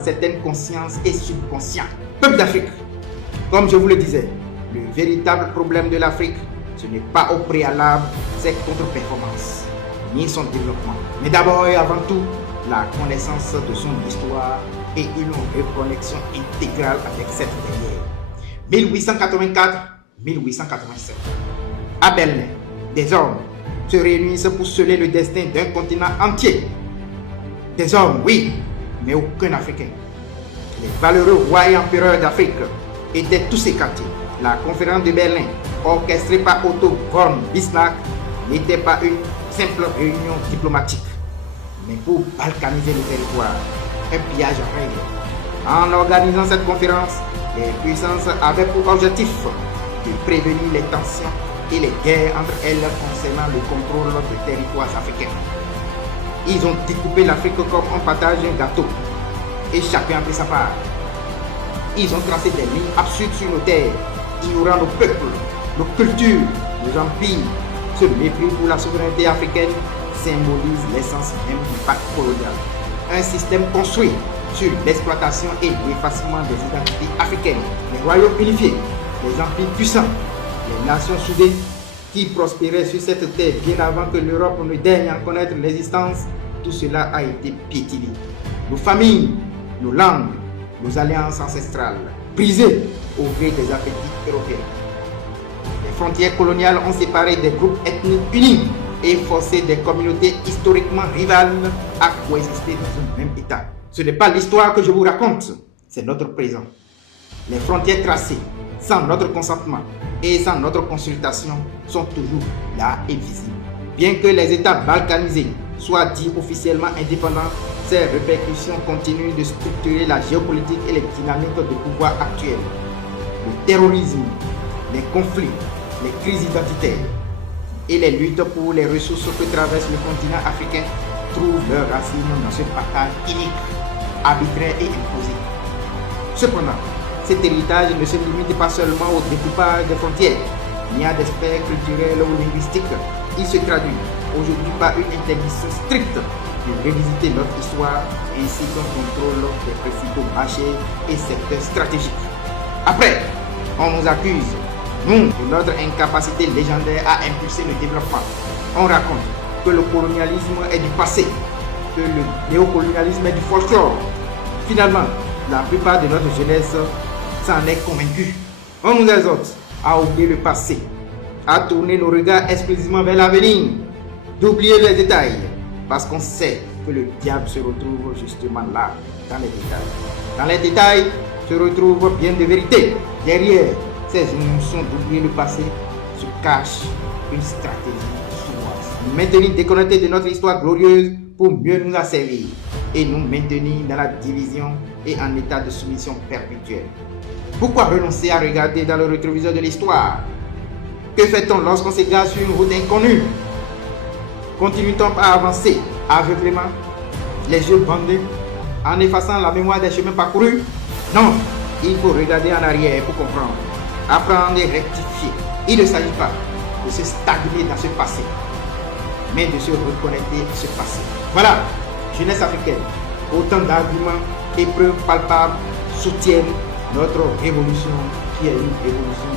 certaines consciences et subconscients. Peuple d'Afrique, comme je vous le disais, le véritable problème de l'Afrique, ce n'est pas au préalable ses contre-performances, ni son développement, mais d'abord et avant tout, la connaissance de son histoire et une reconnexion intégrale avec cette dernière. 1884-1887. À Berlin, des hommes se réunissent pour sceller le destin d'un continent entier. Des hommes, oui, mais aucun Africain. Les valeureux rois et empereurs d'Afrique étaient tous écartés. La conférence de Berlin, orchestrée par Otto von Bismarck, n'était pas une simple réunion diplomatique, mais pour balkaniser le territoire, un pillage en règle. En organisant cette conférence, les puissances avaient pour objectif de prévenir les tensions et les guerres entre elles concernant le contrôle des territoires africains. Ils ont découpé l'Afrique comme on partage un gâteau et chacun a pris sa part. Ils ont tracé des lignes absurdes sur nos terres, ignorant nos peuples, nos cultures, nos empires. Ce mépris pour la souveraineté africaine symbolise l'essence même du pacte colonial. Un système construit sur l'exploitation et l'effacement des identités africaines, les royaumes unifiés, les empires puissants, les nations soudées qui prospéraient sur cette terre bien avant que l'Europe ne daigne en connaître l'existence. Tout cela a été piétiné. Nos familles, nos langues, nos alliances ancestrales, brisées au gré des appétits européens. Les frontières coloniales ont séparé des groupes ethniques unis et forcé des communautés historiquement rivales à coexister dans un même État. Ce n'est pas l'histoire que je vous raconte, c'est notre présent. Les frontières tracées, sans notre consentement et sans notre consultation, sont toujours là et visibles. Bien que les États balkanisés soient dits officiellement indépendants, ces répercussions continuent de structurer la géopolitique et les dynamiques de pouvoir actuelles. Le terrorisme, les conflits, les crises identitaires et les luttes pour les ressources que traverse le continent africain trouvent leurs racines dans ce partage unique, arbitraire et imposé. Cependant, cet héritage ne se limite pas seulement au découpage des frontières, ni à des aspects culturels ou linguistiques. Il se traduit aujourd'hui par une interdiction stricte de revisiter notre histoire ainsi qu'un contrôle des principaux marchés et secteurs stratégiques. Après, on nous accuse, nous, de notre incapacité légendaire à impulser le développement. On raconte que le colonialisme est du passé, que le néocolonialisme est du folklore. Finalement, la plupart de notre jeunesse s'en est convaincue. On nous exhorte à oublier le passé, à tourner nos regards exclusivement vers l'avenir, d'oublier les détails, parce qu'on sait que le diable se retrouve justement là, dans les détails. Dans les détails se retrouve bien de vérité. Derrière ces injonctions d'oublier le passé se cache une stratégie sournoise. Nous maintenir déconnectés de notre histoire glorieuse pour mieux nous asservir et nous maintenir dans la division et en état de soumission perpétuelle. Pourquoi renoncer à regarder dans le rétroviseur de l'histoire? Que fait-on lorsqu'on s'égare sur une route inconnue? Continue-t-on à avancer aveuglément, les yeux bandés, en effaçant la mémoire des chemins parcourus? Non, il faut regarder en arrière pour comprendre, apprendre et rectifier. Il ne s'agit pas de se stagner dans ce passé, mais de se reconnecter à ce passé. Voilà, jeunesse africaine, autant d'arguments et preuves palpables soutiennent notre révolution qui est une révolution